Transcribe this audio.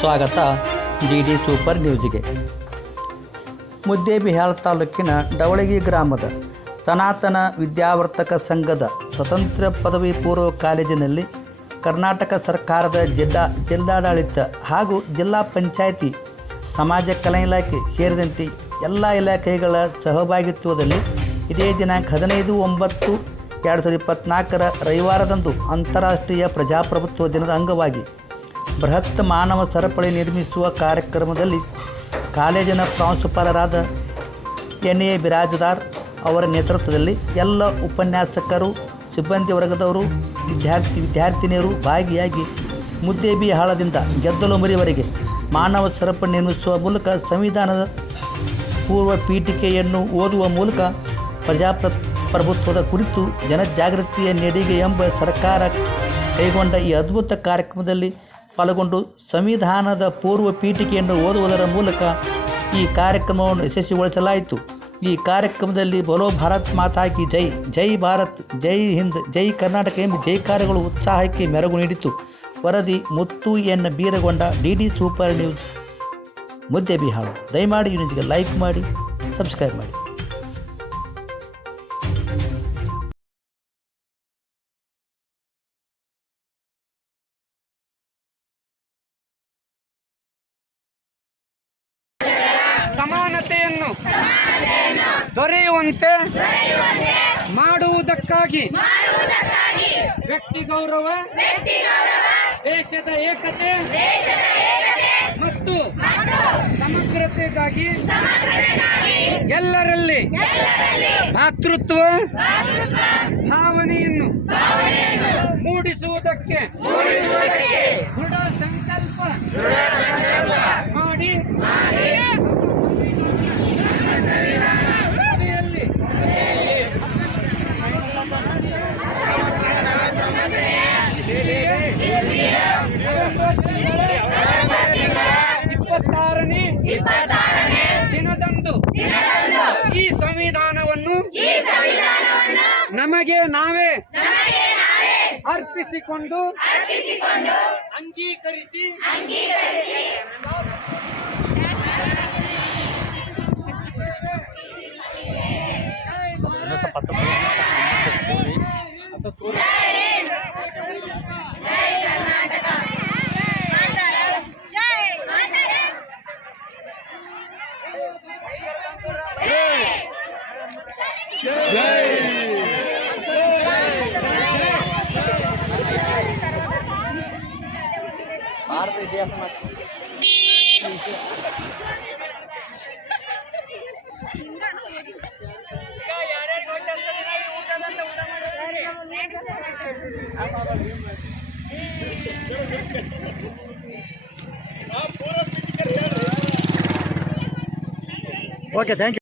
ಸ್ವಾಗತ, D D super ನ್ಯೂಸ್ಗೆ. ಮುದ್ದೇಬಿಹಾಳ್ ತಾಲೂಕಿನ ಡವಳಗಿ ಗ್ರಾಮದ ಸನಾತನ ವಿದ್ಯಾವರ್ತಕ ಸಂಘದ ಸ್ವತಂತ್ರ ಪದವಿ ಪೂರ್ವ ಕಾಲೇಜಿನಲ್ಲಿ ಕರ್ನಾಟಕ ಸರ್ಕಾರದ ಜಿಲ್ಲಾ ಜಿಲ್ಲಾಡಳಿತ ಹಾಗೂ ಜಿಲ್ಲಾ ಪಂಚಾಯಿತಿ, ಸಮಾಜ ಕಲ್ಯಾಣ ಇಲಾಖೆ ಸೇರಿದಂತೆ ಎಲ್ಲ ಇಲಾಖೆಗಳ ಸಹಭಾಗಿತ್ವದಲ್ಲಿ ಇದೇ ದಿನಾಂಕ ಹದಿನೈದು ಒಂಬತ್ತು ಎರಡು ಸಾವಿರದ ಇಪ್ಪತ್ತ್ನಾಲ್ಕರ ರವಿವಾರದಂದು ಅಂತಾರಾಷ್ಟ್ರೀಯ ಪ್ರಜಾಪ್ರಭುತ್ವ ದಿನದ ಅಂಗವಾಗಿ ಬೃಹತ್ ಮಾನವ ಸರಪಳಿ ನಿರ್ಮಿಸುವ ಕಾರ್ಯಕ್ರಮದಲ್ಲಿ ಕಾಲೇಜಿನ ಪ್ರಾಂಶುಪಾಲರಾದ ಎನ್ ಎ ಬಿರಾಜದಾರ್ ಅವರ ನೇತೃತ್ವದಲ್ಲಿ ಎಲ್ಲ ಉಪನ್ಯಾಸಕರು, ಸಿಬ್ಬಂದಿ ವರ್ಗದವರು, ವಿದ್ಯಾರ್ಥಿ ವಿದ್ಯಾರ್ಥಿನಿಯರು ಭಾಗಿಯಾಗಿ ಮುದ್ದೇಬಿಹಾಳದಿಂದ ಗೆದ್ದಲು ಮರಿವರೆಗೆ ಮಾನವ ಸರಪಳಿ ನಿರ್ಮಿಸುವ ಮೂಲಕ ಸಂವಿಧಾನದ ಪೂರ್ವ ಪೀಠಿಕೆಯನ್ನು ಓದುವ ಮೂಲಕ ಪ್ರಜಾಪ್ರ, ಪ್ರಭುತ್ವದ ಕುರಿತು ಜನಜಾಗೃತಿಯ ನೆಡಿಗೆ ಎಂಬ ಸರ್ಕಾರ ಕೈಗೊಂಡ ಈ ಅದ್ಭುತ ಕಾರ್ಯಕ್ರಮದಲ್ಲಿ ಪಾಲ್ಗೊಂಡು ಸಂವಿಧಾನದ ಪೂರ್ವ ಪೀಠಿಕೆಯನ್ನು ಓದುವುದರ ಮೂಲಕ ಈ ಕಾರ್ಯಕ್ರಮವನ್ನು ಯಶಸ್ವಿಗೊಳಿಸಲಾಯಿತು. ಈ ಕಾರ್ಯಕ್ರಮದಲ್ಲಿ ಬಲೋ ಭಾರತ್ ಮಾತಾಕಿ ಜೈ. ಜೈ ಭಾರತ್, ಜೈ ಹಿಂದ್, ಜೈ ಕರ್ನಾಟಕ ಎಂಬ ಜೈಕಾರಗಳು ಉತ್ಸಾಹಕ್ಕೆ ಮೆರಗು ನೀಡಿತು. ವರದಿ ಮುತ್ತು ಎನ್ನ ಬೀರಗೊಂಡ ಡಿ ಡಿ ಸೂಪರ್ ನ್ಯೂಸ್, ಮುದ್ದೆ ಬಿಹಾಳ. ದಯಮಾಡಿ ಈ ನ್ಯೂಸ್ಗೆ ಲೈಕ್ ಮಾಡಿ, ಸಬ್ಸ್ಕ್ರೈಬ್ ಮಾಡಿ. ಸಮಾನತೆಯನ್ನು ದೊರೆಯುವಂತೆ ಮಾಡುವುದಕ್ಕಾಗಿ ವ್ಯಕ್ತಿ ಗೌರವ ದೇಶದ ಏಕತೆ ಮತ್ತು ಸಮಗ್ರತೆಗಾಗಿ ಎಲ್ಲರಲ್ಲಿ ಭಾತೃತ್ವ ಭಾವನೆಯನ್ನು ಮೂಡಿಸುವುದಕ್ಕೆ ದೃಢ ಸಂಕಲ್ಪ ನಮಗೆ ನಾವೇ ಅರ್ಪಿಸಿಕೊಂಡು ಅಂಗೀಕರಿಸಿ ಭಾರತ ಇತಿಹಾಸ ಓಕೆ ಥ್ಯಾಂಕ್ ಯು